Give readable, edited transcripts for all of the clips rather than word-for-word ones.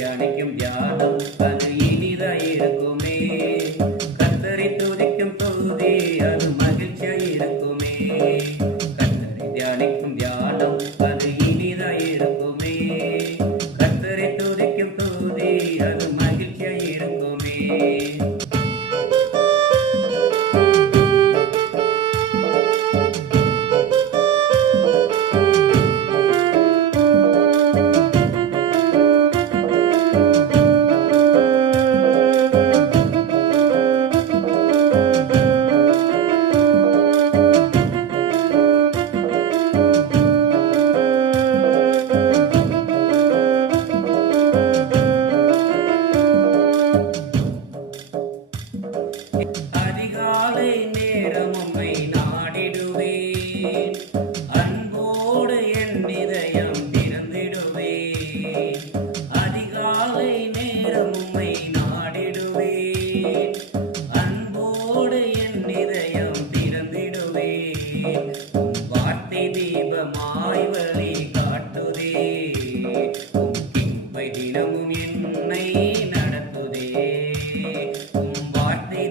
தியானிக்கும் தியானம் அது இனிதாய் இருக்குமே. கர்த்தரை துதிக்கும் துதி அது மகிழ்ச்சியாய் இருக்குமே. கர்த்தரை தியானிக்கும் தியானம் அது இனிதாய் இருக்குமே. கர்த்தரை துதிக்கும் துதி அது மகிழ்ச்சியாய் இருக்குமே. அதிகாலை நேரம் உம்மை நாடிடுவேன், அன்போடு என் இதயம் திறந்திடுவேன். அதிகாலை நேரம் உம்மை நாடிடுவேன், அன்போடு என் இதயம் திறந்திடுவேன். உம் வார்த்தை தீபமாய் வழி காட்டுதே, உம் கிருபை தினமும் என்னை நடத்துதே.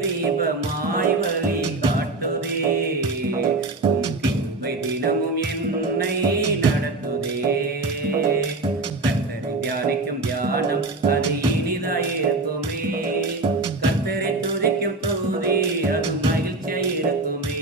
தீபமாய் வழி காட்டுதே, உம் கிருபை தினமும் என்னை நடத்துதே. கர்த்தரை தியானிக்கும் தியானம் அது இனிதாய் இருக்குமே. கர்த்தரை துதிக்கும் துதி அது மகிழ்ச்சியாய் இருக்குமே.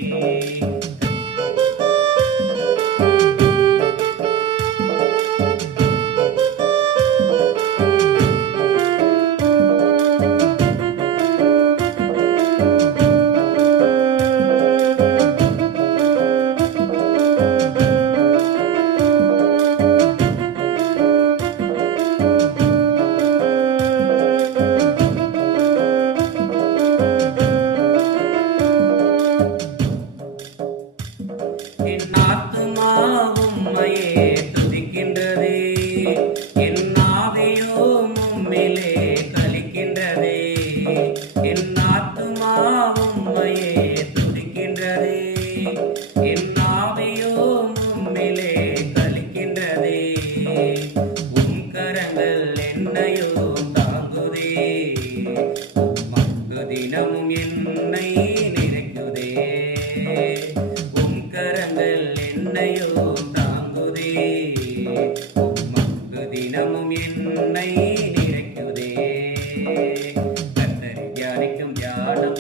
என் ஆத்துமா உம்மையே துதிக்கின்றதே, என் ஆவியோ உம்மிலே களிக்கின்றதே. என் ஆத்துமா உம்மையே துதிக்கின்றதே, என் ஆவியோ உம்மிலே களிக்கின்றதே. உம் கரங்கள் என்னையோ தாங்குதே, உம் அன்பு தினமும் என்னை நிறைக்குதே. கரங்கள் என்னையோ தாங்குதே, உம் அன்பு தினமும் என்னை நிறைக்குதே. கர்த்தரை தியானிக்கும் தியானம்